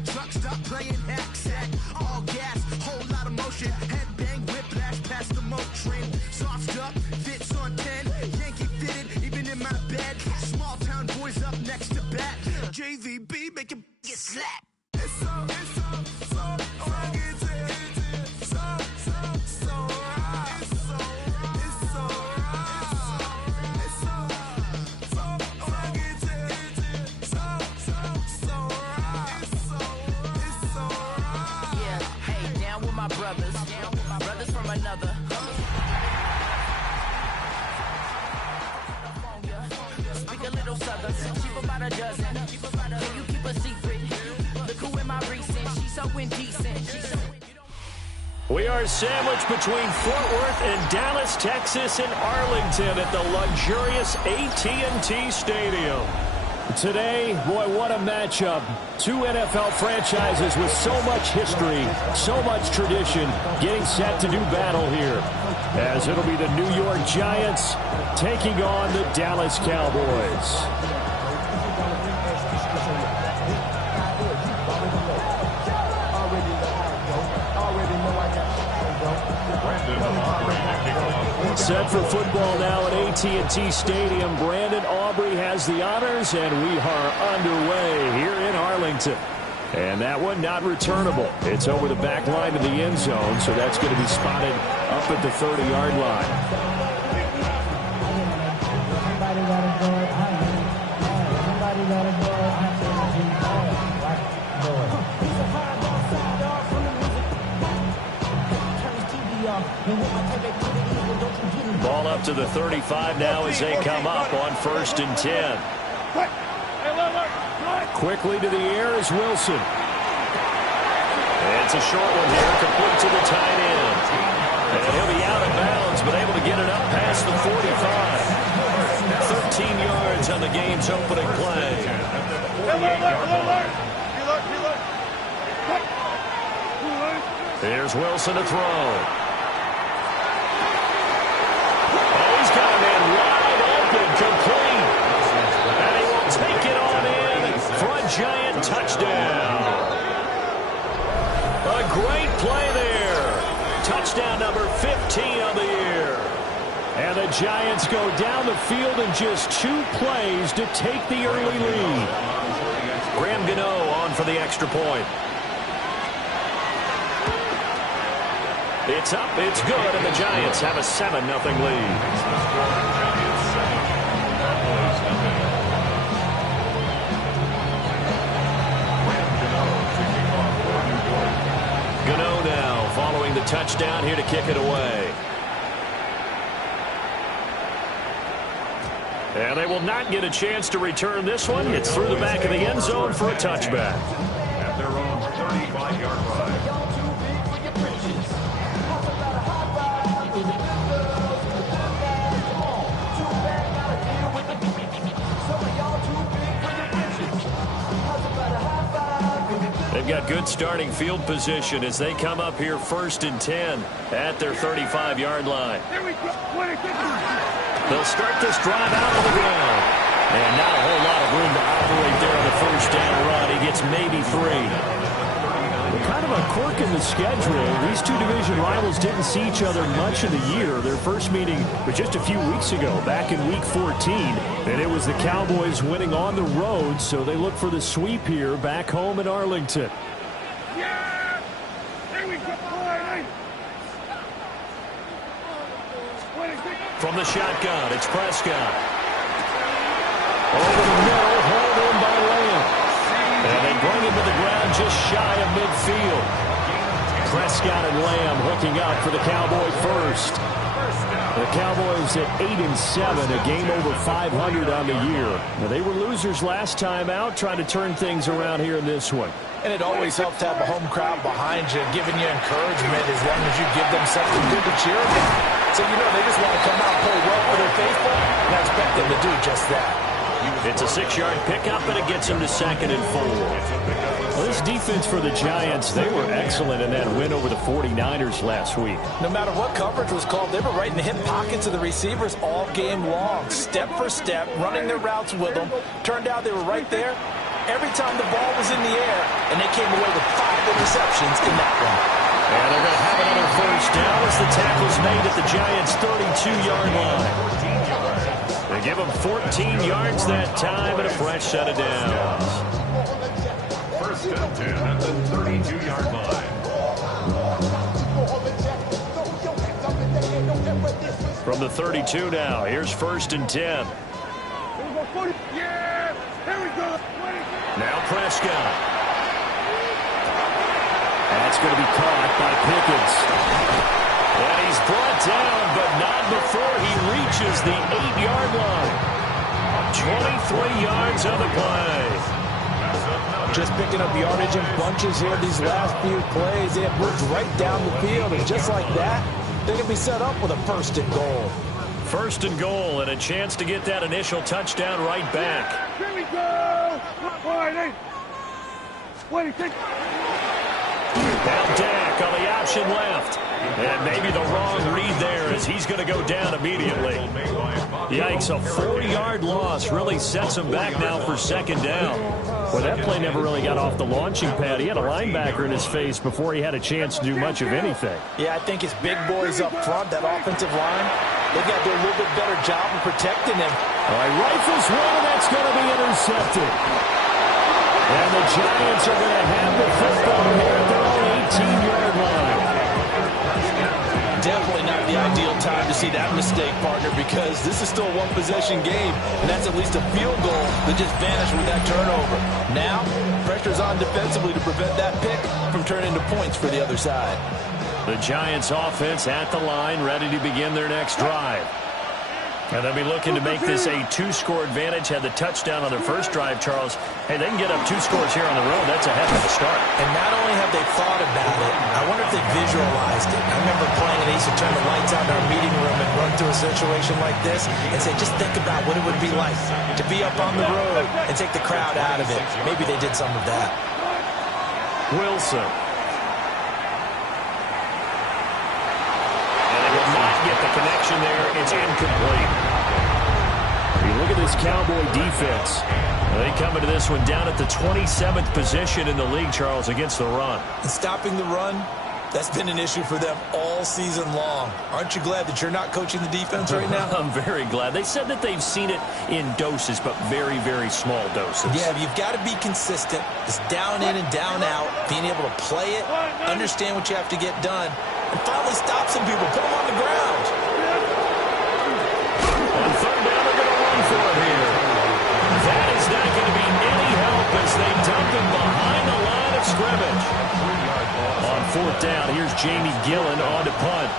like truck, stop playing hack-sack. All gas, whole lot of motion. Head bang, whiplash past the moat train. Soft up, fits on 10. Yankee fitted, even in my bed. Small town boys up next to bat. JVB, make him get slapped. It's so rugged. Brothers from another. Speak a little southern, cheap about a dozen. Can you keep a secret? Look who in my recent. She's so indecent. We are sandwiched between Fort Worth and Dallas, Texas, and Arlington at the luxurious AT&T Stadium. Today, boy, what a matchup. Two NFL franchises with so much history, so much tradition, getting set to do battle here. As it'll be the New York Giants taking on the Dallas Cowboys. Set for football now at AT&T Stadium. Brandon Aubrey has the honors, and we are underway here in Arlington. And that one not returnable. It's over the back line of the end zone, so that's going to be spotted up at the 30-yard line. Ball up to the 35 now as they come up on 1st and 10. Quickly to the air is Wilson. It's a short one here, complete to the tight end. And he'll be out of bounds, but able to get it up past the 45. 13 yards on the game's opening play. Here's Wilson to throw. Complete. And he will take it on in for a Giant touchdown. A great play there. Touchdown number 15 on the year. And the Giants go down the field in just 2 plays to take the early lead. Graham Gano on for the extra point. It's up, it's good, and the Giants have a 7-0 lead. Gano now following the touchdown here to kick it away. And they will not get a chance to return this one. It's through the back of the end zone for a touchback. At their own 35-yard line. They've got good starting field position as they come up here 1st and 10 at their 35-yard line. They'll start this drive out of the ground. And not a whole lot of room to operate there on the first down run. He gets maybe 3. Kind of a quirk in the schedule. These two division rivals didn't see each other much of the year. Their first meeting was just a few weeks ago, back in Week 14. And it was the Cowboys winning on the road, so they look for the sweep here back home in Arlington. Yeah! There we go. From the shotgun, it's Prescott. Over the middle, hauled in by Lamb. And they bring him to the ground just shy of midfield. Prescott and Lamb hooking up for the Cowboy first. The Cowboys at 8-7, a game over 500 on the year. Now, they were losers last time out, trying to turn things around here in this one. And it always helps to have a home crowd behind you, giving you encouragement as long as you give them something good to cheer about. So, they just want to come out and play well for their faithful, and I expect them to do just that. It's a 6-yard pickup, and it gets them to 2nd and 4. Well, this defense for the Giants, they were excellent in that win over the 49ers last week. No matter what coverage was called, they were right in the hip pockets of the receivers all game long, step for step, running their routes with them. Turned out they were right there every time the ball was in the air, and they came away with 5 interceptions in that one. And they're going to have another first down as the tackle's made at the Giants' 32-yard line. They give them 14 yards that time and a fresh set of downs. First and 10 at the 32-yard line. From the 32 now, here's first and 10. Yeah! There we go! Now Prescott. That's going to be caught by Pickens. And he's brought down, but not before he reaches the 8-yard line. 23 yards on the play. Just picking up yardage in bunches here these last few plays. They have moved right down the field, and just like that, they're going to be set up with a first and goal. First and goal, and a chance to get that initial touchdown right back. Here we go! What do you think? Now Dak on the option left. And maybe the wrong read there as he's going to go down immediately. Yikes, a 4-yard loss really sets him back now for second down. Well, that play never really got off the launching pad. He had a linebacker in his face before he had a chance to do much of anything. Yeah, I think his big boys up front, that offensive line, they've got to do a little bit better job of protecting him. All right, rifles one, and that's going to be intercepted. And the Giants are going to have the football here at their own 18-yard line. Definitely not the ideal time to see that mistake, partner, because this is still a one-possession game, and that's at least a field goal that just vanished with that turnover. Now, pressure's on defensively to prevent that pick from turning into points for the other side. The Giants offense at the line, ready to begin their next drive. And they'll be looking to make this a 2-score advantage. Had the touchdown on their first drive, Charles. Hey, they can get up 2 scores here on the road. That's a heck of a start. And not only have they thought about it, I wonder if they visualized it. I remember playing, and they used to turn the lights out in our meeting room and run through a situation like this and say, just think about what it would be like to be up on the road and take the crowd out of it. Maybe they did some of that. Wilson. Get the connection there. It's incomplete. You look at this Cowboy defense. They come into this one down at the 27th position in the league, Charles, against the run. And stopping the run, that's been an issue for them all season long. Aren't you glad that you're not coaching the defense right now? I'm very glad. They said that they've seen it in doses, but very, very small doses. Yeah, you've got to be consistent. It's down in and down out, being able to play it, understand what you have to get done, and finally stop some people, put them on the ground. On third down, they're going to run for it here. That is not going to be any help as they dump him behind the line of scrimmage. On fourth down, here's Jamie Gillen on to punt.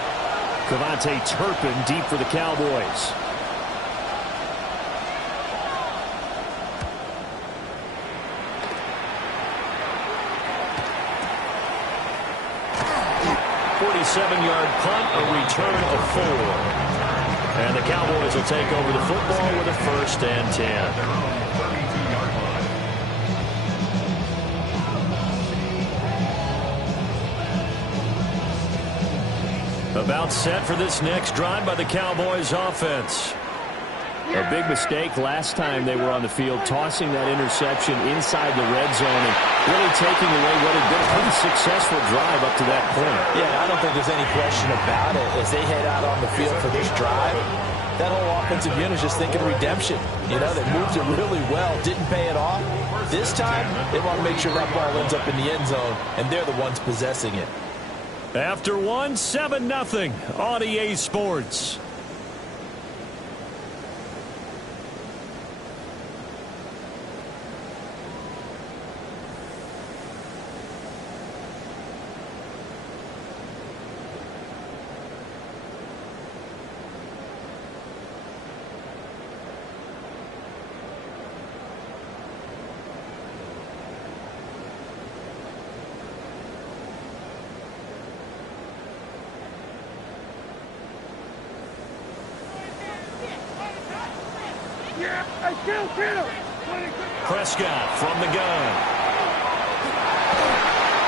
Cavante Turpin deep for the Cowboys. Seven-yard punt, a return of 4. And the Cowboys will take over the football with a first and 10. About set for this next drive by the Cowboys offense. A big mistake last time they were on the field, tossing that interception inside the red zone and really taking away what had been a pretty successful drive up to that point. Yeah, I don't think there's any question about it. As they head out on the field for this drive, that whole offensive unit is just thinking redemption. You know, they moved it really well, didn't pay it off. This time, they want to make sure that ball ends up in the end zone, and they're the ones possessing it. After one, 7-0 on EA Sports. Prescott from the gun.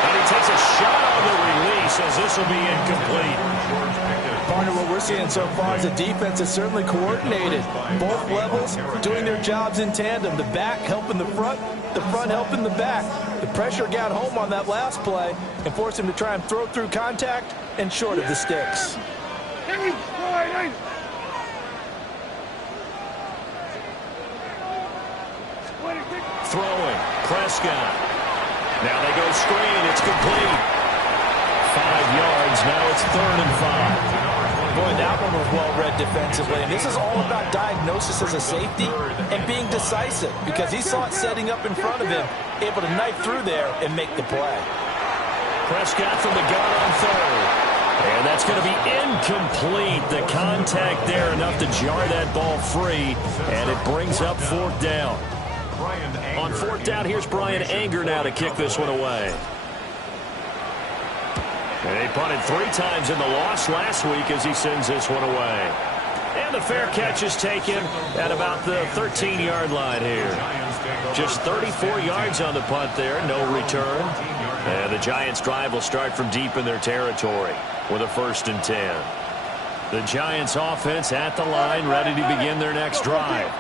And he takes a shot on the release. says this will be incomplete. Partner, what we're seeing so far is the defense is certainly coordinated. Both levels doing their jobs in tandem. The back helping the front helping the back. The pressure got home on that last play and forced him to try and throw through contact and short of the sticks. Throwing, Prescott. Now they go screen, it's complete. 5 yards, now it's 3rd and 5. Boy, that one was well-read defensively. And this is all about diagnosis as a safety and being decisive because he saw it setting up in front of him, able to knife through there and make the play. Prescott from the gun on 3rd. And that's going to be incomplete. The contact there enough to jar that ball free, and it brings up 4th down. On 4th down, here's Brian Anger now to kick this one away. And they punted 3 times in the loss last week as he sends this one away. And the fair catch is taken at about the 13-yard line here. Just 34 yards on the punt there, no return. And the Giants' drive will start from deep in their territory with a 1st and 10. The Giants' offense at the line, ready to begin their next drive.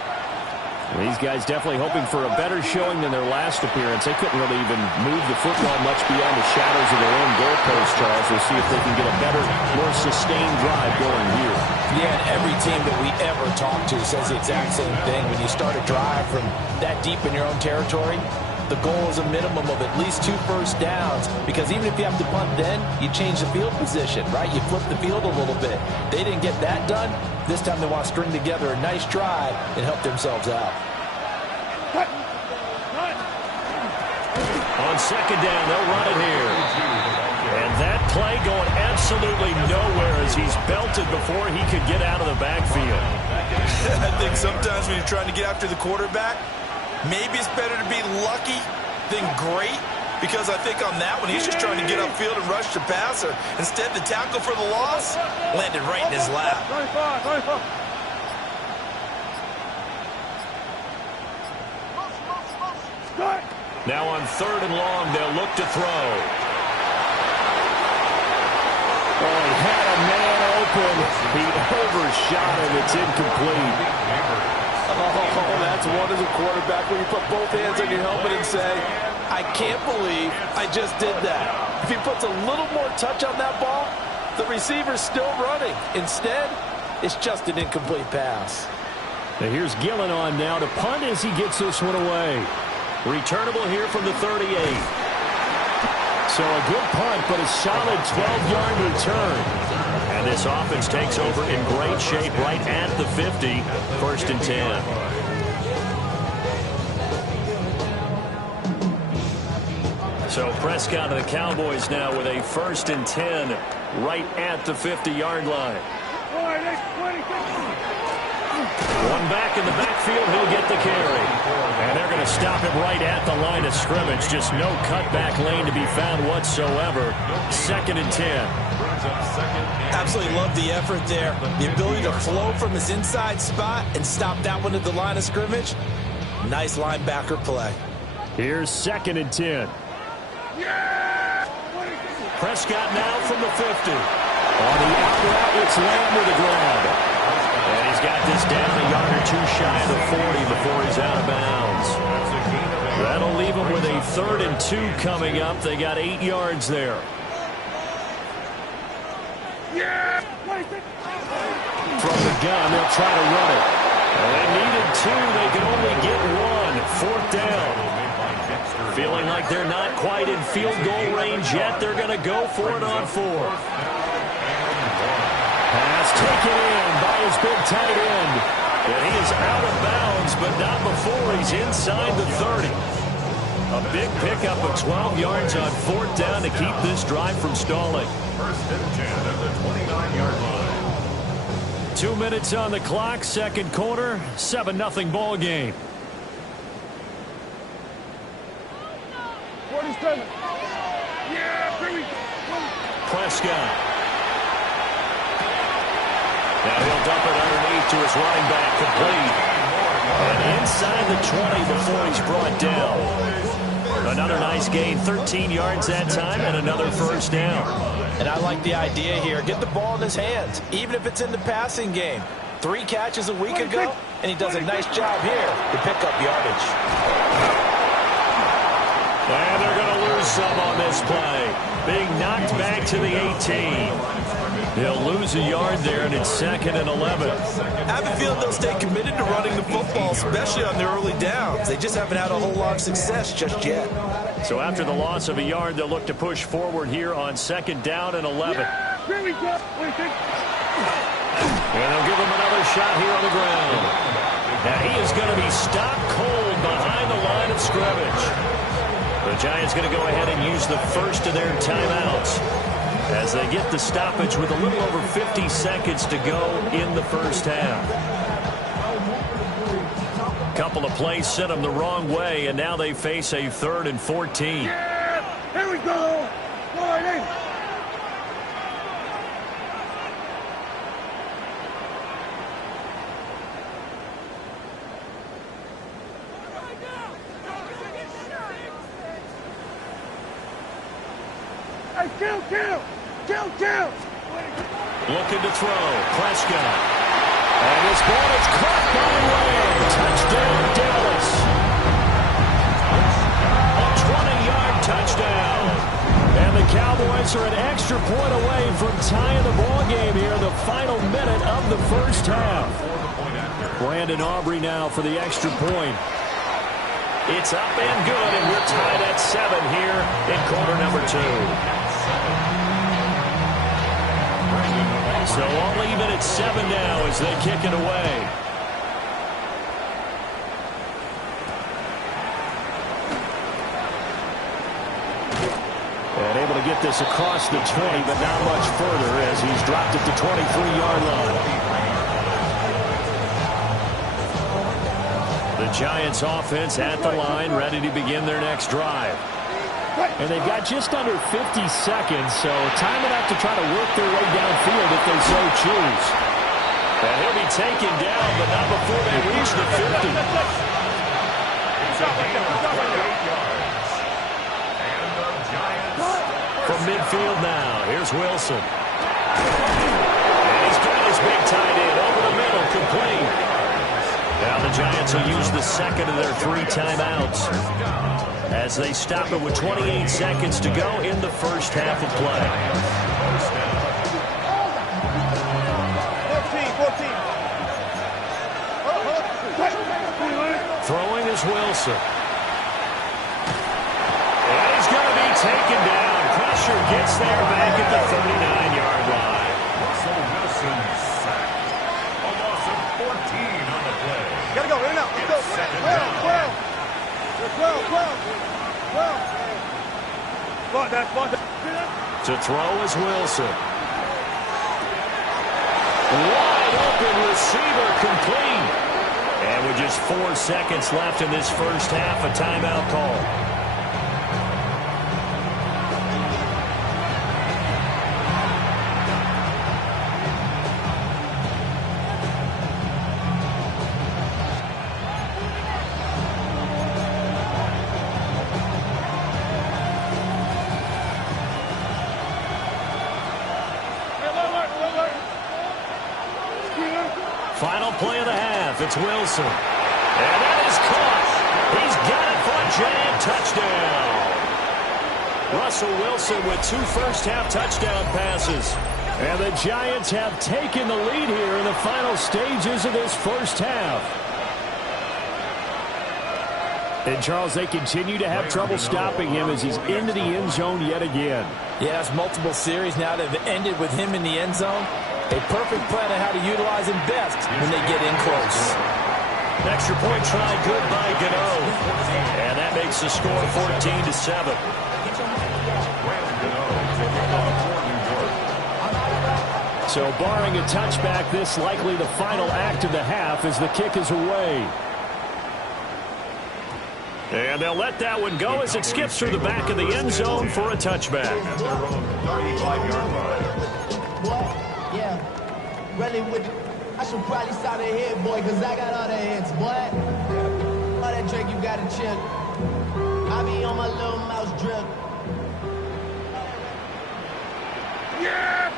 These guys definitely hoping for a better showing than their last appearance. They couldn't really even move the football much beyond the shadows of their own goalpost, Charles. We'll see if they can get a better, more sustained drive going here. Yeah, and every team that we ever talk to says the exact same thing. When you start a drive from that deep in your own territory, the goal is a minimum of at least 2 first downs, because even if you have to punt then, you change the field position, right? You flip the field a little bit. They didn't get that done. This time they want to string together a nice drive and help themselves out. On 2nd down, they'll run it here. And that play going absolutely nowhere as he's belted before he could get out of the backfield. I think sometimes when you're trying to get after the quarterback, maybe it's better to be lucky than great, because I think on that one, he's just trying to get upfield and rush the passer. Instead, the tackle for the loss landed right in his lap. Now on 3rd and long, they'll look to throw. Oh, he had a man open. He overshot him. It's incomplete. Oh, that's one as a quarterback when you put both hands on your helmet and say, I can't believe I just did that. If he puts a little more touch on that ball, the receiver's still running. Instead, it's just an incomplete pass. Now here's Gillen on now to punt as he gets this one away. Returnable here from the 38. So a good punt, but a solid 12-yard return. And this offense takes over in great shape right at the 50. 1st and 10. So Prescott of the Cowboys now with a 1st and 10 right at the 50-yard line. One back in the backfield, he'll get the carry. And they're going to stop him right at the line of scrimmage. Just no cutback lane to be found whatsoever. 2nd and 10. Absolutely love the effort there. The ability to flow from his inside spot and stop that one at the line of scrimmage. Nice linebacker play. Here's 2nd and 10. Prescott now from the 50. On the out route, it's Lamb with a grab. And he's got this down a yard or 2 shy of the 40 before he's out of bounds. That'll leave him with a 3rd and 2 coming up. They got 8 yards there. From the gun, they'll try to run it. And they needed 2. They could only get 1. 4th down. Feeling like they're not quite in field goal range yet. They're going to go for it on 4th. Pass taken in by his big tight end. And he is out of bounds, but not before he's inside the 30. A big pickup of 12 yards on 4th down to keep this drive from stalling. 1st and 10 at the 29-yard line. 2 minutes on the clock, 2nd quarter, 7-0 ball game. 47. Prescott. Now he'll dump it underneath to his running back, complete. And inside the 20 before he's brought down. Another nice gain, 13 yards that time, and another first down. And I like the idea here. Get the ball in his hands, even if it's in the passing game. 3 catches a week ago, and he does a nice job here to pick up yardage. And they're going to lose some on this play. Being knocked back to the 18. He'll lose a yard there, and it's 2nd and 11. I have a feeling they'll stay committed to running the football, especially on the early downs. They just haven't had a whole lot of success just yet. So after the loss of a yard, they'll look to push forward here on 2nd down and 11. Here we go. And they'll give him another shot here on the ground. Now he is going to be stopped cold behind the line of scrimmage. The Giants going to go ahead and use the first of their timeouts as they get the stoppage with a little over 50 seconds to go in the first half. Couple of plays sent them the wrong way, and now they face a 3rd and 14. Yeah, here we go. Go right in. Hey, kill. Looking to throw. Prescott. And this ball is caught by Lamb. Touchdown, Dallas. A 20-yard touchdown. And the Cowboys are an extra point away from tying the ball game here in the final minute of the first half. Brandon Aubrey now for the extra point. It's up and good, and we're tied at 7 here in quarter number 2. So all even at 7 now as they kick it away. And able to get this across the 20, but not much further as he's dropped it to 23-yard line. The Giants offense at the line, ready to begin their next drive. And they've got just under 50 seconds, so time enough to try to work their way downfield if they so choose. And he'll be taken down, but not before they reach the 50. From midfield now, here's Wilson. And he's got his big tight end over the middle, complete. Now the Giants will use the second of their 3 timeouts as they stop it with 28 seconds to go in the first half of play. 14. Throwing is Wilson. And he's going to be taken down. Pressure gets there back at the 39-yard line. Russell Wilson sacked. A loss of 14 on the play. Gotta go, in and out. Let's go. 12. To throw is Wilson. Wide open receiver, complete. And with just 4 seconds left in this first half, a timeout call. Final play of the half. It's Wilson. And that is caught. He's got it for a Giant touchdown. Russell Wilson with 2 first-half touchdown passes. And the Giants have taken the lead here in the final stages of this first half. And, Charles, they continue to have trouble stopping him as he's into the end zone yet again. Yeah, it's multiple series now that have ended with him in the end zone. A perfect plan on how to utilize him best when they get in close. Extra point try good by Gano. And that makes the score 14-7. So barring a touchback, this likely the final act of the half as the kick is away. And they'll let that one go as it skips through the back of the end zone for a touchback. Yeah, really with I should probably start a hit, boy, because I got all the hits, boy. All that drink you got to chill. I I be on my little mouse drill. Yeah!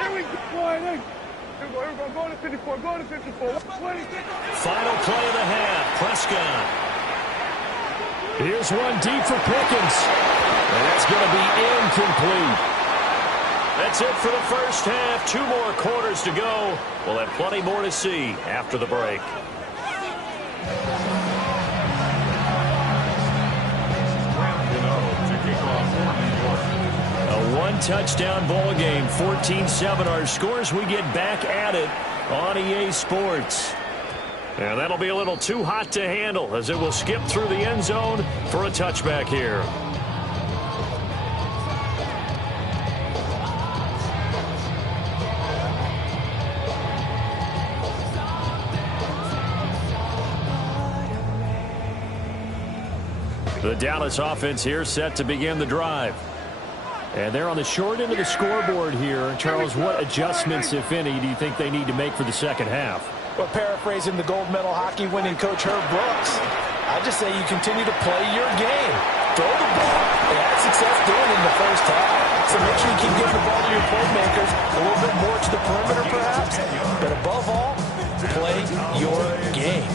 Here we go. Here we go. Go to 54. Go to 54. Final play of the half. Prescott. Here's one deep for Pickens. And that's going to be incomplete. That's it for the first half. 2 more quarters to go. We'll have plenty more to see after the break. A 1-touchdown ball game. 14-7 our scores. We get back at it on EA Sports. And that'll be a little too hot to handle as it will skip through the end zone for a touchback here. The Dallas offense here set to begin the drive. And they're on the short end of the scoreboard here. Charles, what adjustments, if any, do you think they need to make for the second half? Well, paraphrasing the gold medal hockey winning coach Herb Brooks, I just say you continue to play your game. Throw the ball. They had success doing it in the first half. So make sure you keep getting the ball to your playmakers, a little bit more to the perimeter perhaps. But above all, play your game.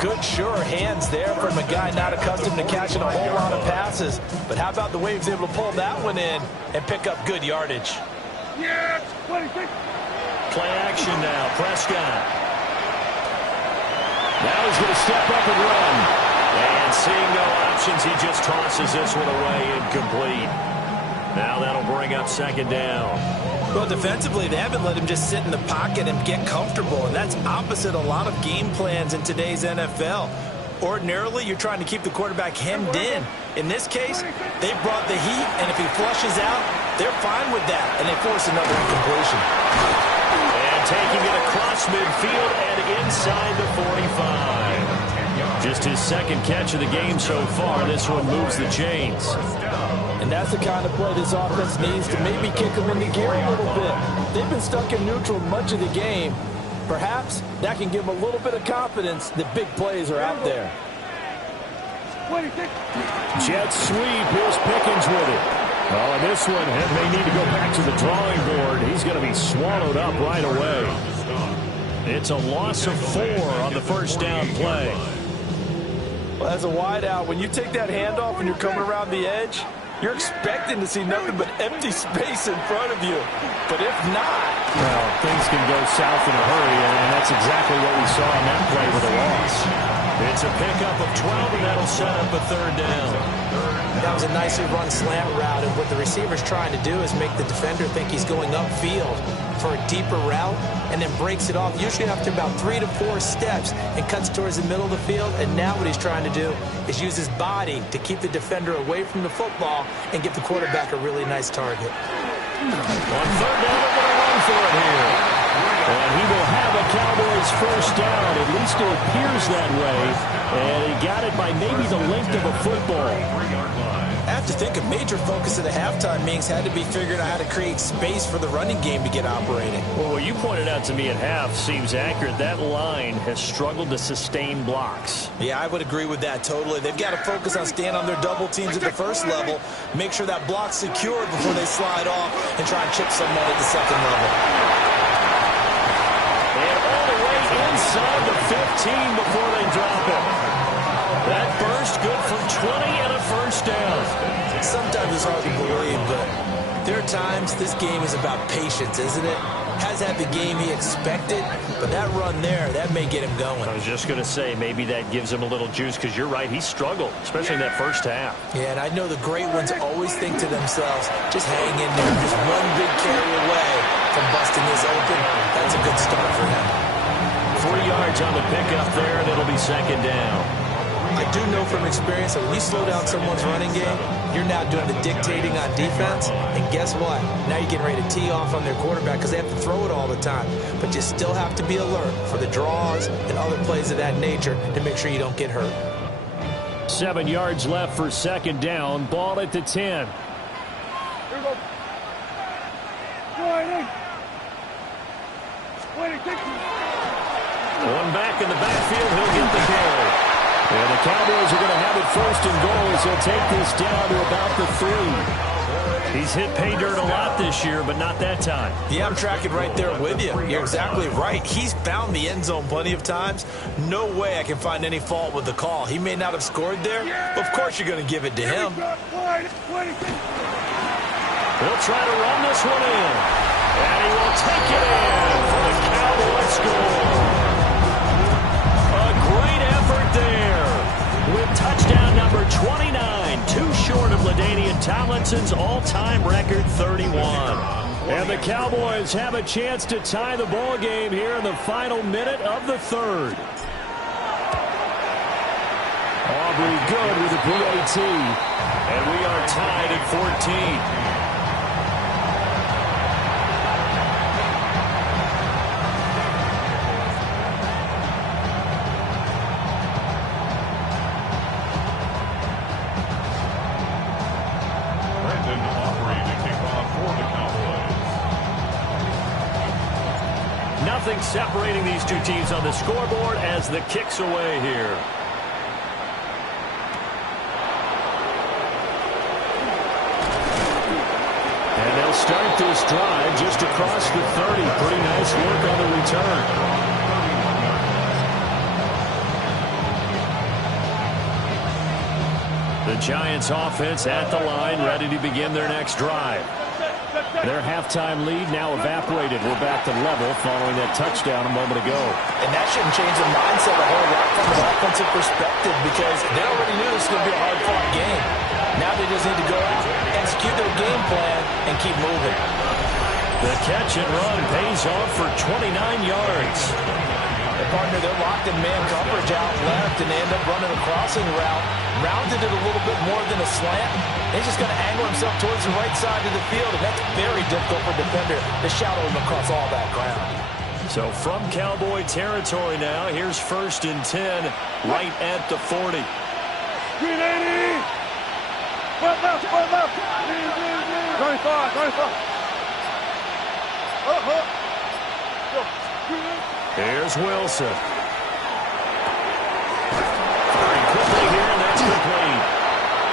Good, sure hands there from a guy not accustomed to catching a whole lot of passes. But how about the way he was able to pull that one in and pick up good yardage? Yeah, 26. Play action now. Prescott. Now he's going to step up and run. And seeing no options, he just tosses this one away, incomplete. Now that'll bring up second down. Well, defensively, they haven't let him just sit in the pocket and get comfortable, and that's opposite a lot of game plans in today's NFL. Ordinarily, you're trying to keep the quarterback hemmed in. In this case, they brought the heat, and if he flushes out, they're fine with that, and they force another incompletion. And taking it across midfield and inside the 45. Just his second catch of the game so far. This one moves the chains. And that's the kind of play this offense needs to maybe kick them into gear a little bit. They've been stuck in neutral much of the game. Perhaps that can give them a little bit of confidence that big plays are out there. Jet sweep. Here's Pickens with it. Oh, and this one may need to go back to the drawing board. He's going to be swallowed up right away. It's a loss of 4 on the first down play. Well, as a wideout, when you take that handoff and you're coming around the edge, you're expecting to see nothing but empty space in front of you. But if not... Well, things can go south in a hurry, and that's exactly what we saw in that play with a loss. It's a pickup of 12, and that'll set up a third down. That was a nicely run slant route, and what the receiver's trying to do is make the defender think he's going upfield for a deeper route, and then breaks it off, usually after about 3 to 4 steps, and cuts towards the middle of the field. And now what he's trying to do is use his body to keep the defender away from the football and give the quarterback a really nice target. On third down, they're going to run for it here. And he will have a Cowboys first down. At least it appears that way. And he got it by maybe the length of a football. I have to think a major focus of the halftime meetings had to be figuring out how to create space for the running game to get operating. Well, what you pointed out to me at half seems accurate. That line has struggled to sustain blocks. Yeah, I would agree with that totally. They've got to focus on staying on their double teams at the first level, make sure that block's secured before they slide off and try and chip someone at the second level. And all the way inside the 15 before they drop it. That burst good for 20 and a first down. Sometimes it's hard to believe, but there are times this game is about patience, isn't it? Has had the game he expected, but that run there, that may get him going. I was just going to say, maybe that gives him a little juice, because you're right, he struggled, especially in that first half. Yeah, and I know the great ones always think to themselves, just hang in there, just one big carry away from busting this open. That's a good start for him. 4 yards on the pickup there, and it'll be second down. I do know from experience that when you slow down someone's running game, you're now doing the dictating on defense. And guess what? Now you're getting ready to tee off on their quarterback because they have to throw it all the time. But you still have to be alert for the draws and other plays of that nature to make sure you don't get hurt. 7 yards left for second down. Ball at the 10. Here we go. One back in the backfield. He'll get the carry. And the Cowboys are going to have it first and goal as he'll take this down to about the 3. He's hit pay dirt a lot this year, but not that time. Yeah, I'm tracking right there with you. You're exactly right. He's found the end zone plenty of times. No way I can find any fault with the call. He may not have scored there, but of course you're going to give it to him. He'll try to run this one in. And he will take it in for the Cowboys score. A great effort there with touchdown number 29, too short of LaDainian Tomlinson's all-time record 31. And the Cowboys have a chance to tie the ball game here in the final minute of the third. Aubrey good with the PAT, and we are tied at 14. Nothing separating these two teams on the scoreboard as the kick's away here. And they'll start this drive just across the 30. Pretty nice work on the return. The Giants offense at the line, ready to begin their next drive. Their halftime lead now evaporated. We're back to level following that touchdown a moment ago. And that shouldn't change the mindset a whole lot from an offensive perspective because they already knew this was going to be a hard-fought game. Now they just need to go out, execute their game plan, and keep moving. The catch and run pays off for 29 yards. And partner, they're locked in man coverage out left, and they end up running a crossing route. Rounded it a little bit more than a slant. He's just going to angle himself towards the right side of the field, and that's very difficult for a defender to shadow him across all that ground. So from Cowboy territory now, here's 1st and 10 right at the 40. 380! Left, left, left! 35, 35. Here's Wilson. Very quickly here, and that's complete.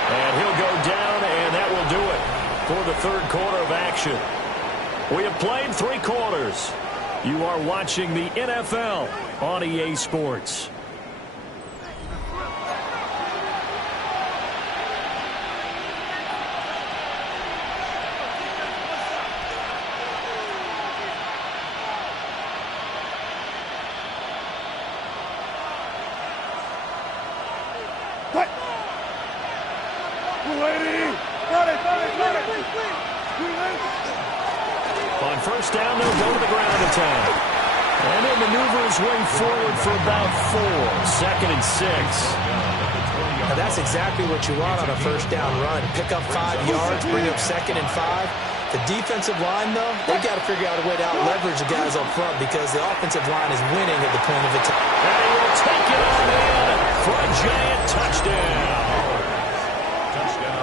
And he'll go down, and that will do it for the third quarter of action. We have played 3 quarters. You are watching the NFL on EA Sports. On first down, they'll go to the ground attack. And he'll maneuver his way forward for about 4. 2nd and 6. Now that's exactly what you want on a first down run. Pick up 5 yards, bring up 2nd and 5. The defensive line, though, they've got to figure out a way to out-leverage the guys up front because the offensive line is winning at the point of attack. And he will take it on in for a Giant touchdown.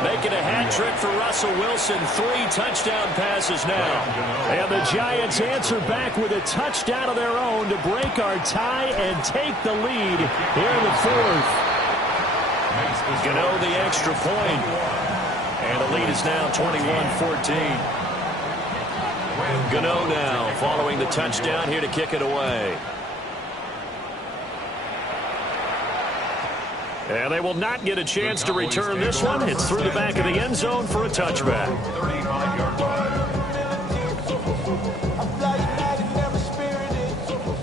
Making a hat trick for Russell Wilson. 3 touchdown passes now. And the Giants answer back with a touchdown of their own to break our tie and take the lead here in the 4th. Gano the extra point. And the lead is now 21-14. Gano now following the touchdown here to kick it away. And they will not get a chance to return this one. It's through the back of the end zone for a touchback.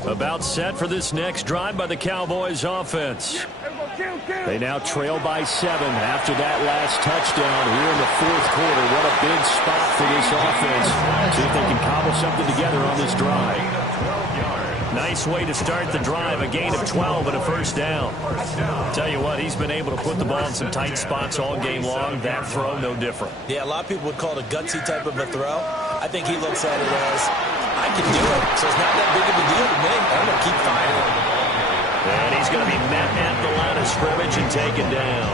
About set for this next drive by the Cowboys offense. They now trail by 7 after that last touchdown here in the 4th quarter. What a big spot for this offense. See if they can cobble something together on this drive. Nice way to start the drive, a gain of 12 and a first down. Tell you what, he's been able to put the ball in some tight spots all game long. That throw, no different. Yeah, a lot of people would call it a gutsy type of a throw. I think he looks at it as, I can do it, so it's not that big of a deal to me. I'm going to keep fighting. And he's going to be met at the line of scrimmage and taken down.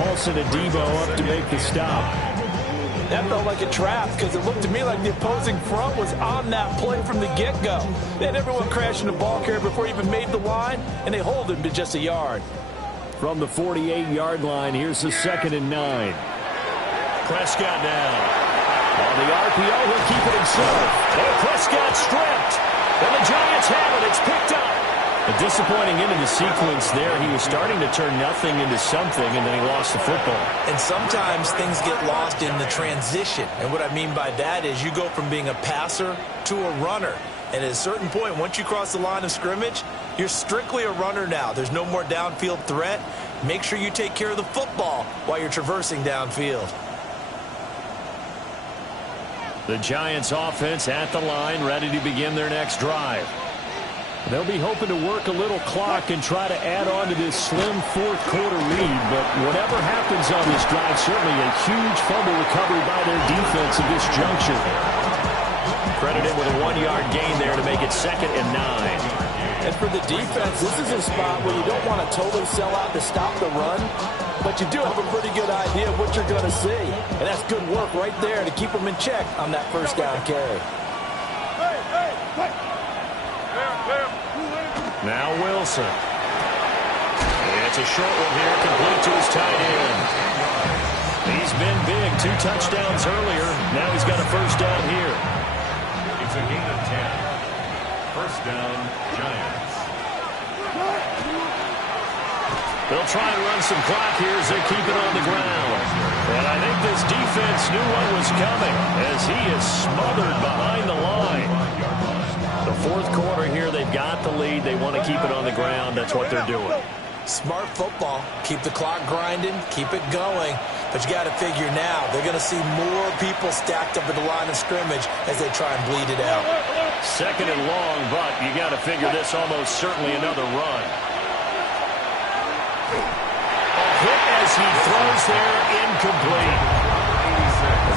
Paulson and Debo up to make the stop. That felt like a trap because it looked to me like the opposing front was on that play from the get-go. They had everyone crashing the ball carrier before he even made the line, and they hold him to just a yard. From the 48-yard line, here's the 2nd and 9. Prescott down. On the RPO, he'll keep it himself. Oh, Prescott stripped. And the Giants have it. It's picked up. A disappointing end of the sequence there. He was starting to turn nothing into something, and then he lost the football. And sometimes things get lost in the transition. And what I mean by that is you go from being a passer to a runner. And at a certain point, once you cross the line of scrimmage, you're strictly a runner now. There's no more downfield threat. Make sure you take care of the football while you're traversing downfield. The Giants offense at the line, ready to begin their next drive. They'll be hoping to work a little clock and try to add on to this slim fourth-quarter lead. But whatever happens on this drive, certainly a huge fumble recovery by their defense at this juncture. Credited with a 1-yard gain there to make it 2nd and 9. And for the defense, this is a spot where you don't want to totally sell out to stop the run, but you do have a pretty good idea of what you're going to see. And that's good work right there to keep them in check on that first down carry. Now Wilson. It's a short one here, complete to his tight end. He's been big, 2 touchdowns earlier. Now he's got a first down here. It's a gain of 10. First down, Giants. They'll try and run some clock here as they keep it on the ground. And I think this defense knew what was coming as he is smothered behind the line. The fourth quarter here, they've got the lead. They want to keep it on the ground. That's what they're doing. Smart football. Keep the clock grinding. Keep it going. But you got to figure now, they're going to see more people stacked up at the line of scrimmage as they try and bleed it out. 2nd and long, but you got to figure this almost certainly another run. A hit as he throws there, incomplete.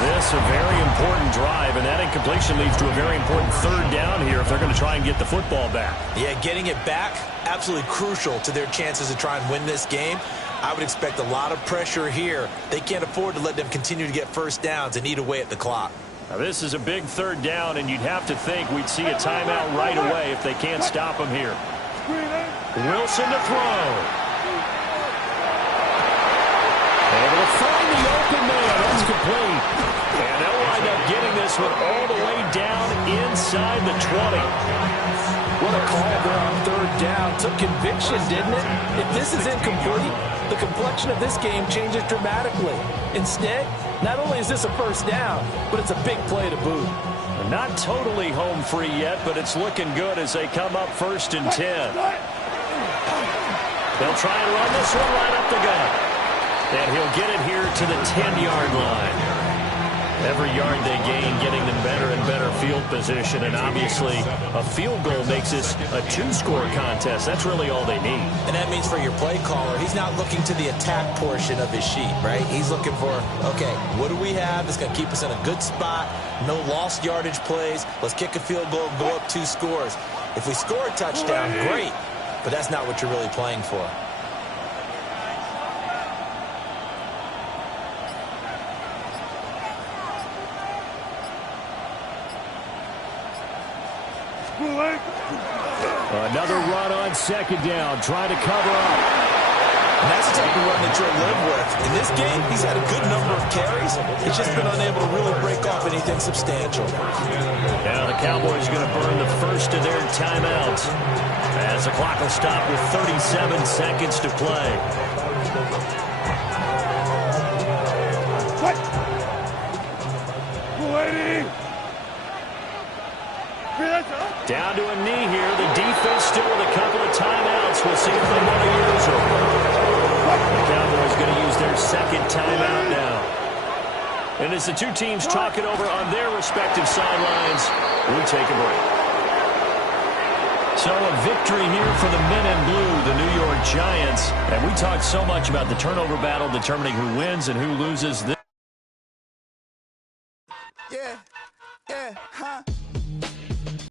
This a very important drive, and that incompletion leads to a very important 3rd down here if they're going to try and get the football back. Yeah, getting it back, absolutely crucial to their chances to try and win this game. I would expect a lot of pressure here. They can't afford to let them continue to get first downs and eat away at the clock. Now, this is a big 3rd down, and you'd have to think we'd see a timeout right away if they can't stop him here. Wilson to throw. Able to find the open man. That's complete. And they'll wind up getting this one all the way down inside the 20. What a call there on 3rd down. Took conviction, didn't it? If this is incomplete, the complexion of this game changes dramatically. Instead, not only is this a first down, but it's a big play to boot. Not totally home free yet, but it's looking good as they come up 1st and 10. They'll try and run this one right up the gut. And he'll get it here to the 10-yard line. Every yard they gain, getting them better and better field position. And obviously, a field goal makes this a 2-score contest. That's really all they need. And that means for your play caller, he's not looking to the attack portion of his sheet, right? He's looking for, okay, what do we have that's going to keep us in a good spot? No lost yardage plays. Let's kick a field goal, go up 2 scores. If we score a touchdown, great. But that's not what you're really playing for. Another run on 2nd down, trying to cover up. And that's the type of run that you'll live with. In this game, he's had a good number of carries. He's just been unable to really break off anything substantial. Now the Cowboys are going to burn the first of their timeouts as the clock will stop with 37 seconds to play. Down to a knee here. The defense still with a couple of timeouts. We'll see if they want to use them. The Cowboys going to use their 2nd timeout now. And as the 2 teams talk it over on their respective sidelines, we take a break. So a victory here for the men in blue, the New York Giants. And we talked so much about the turnover battle determining who wins and who loses this.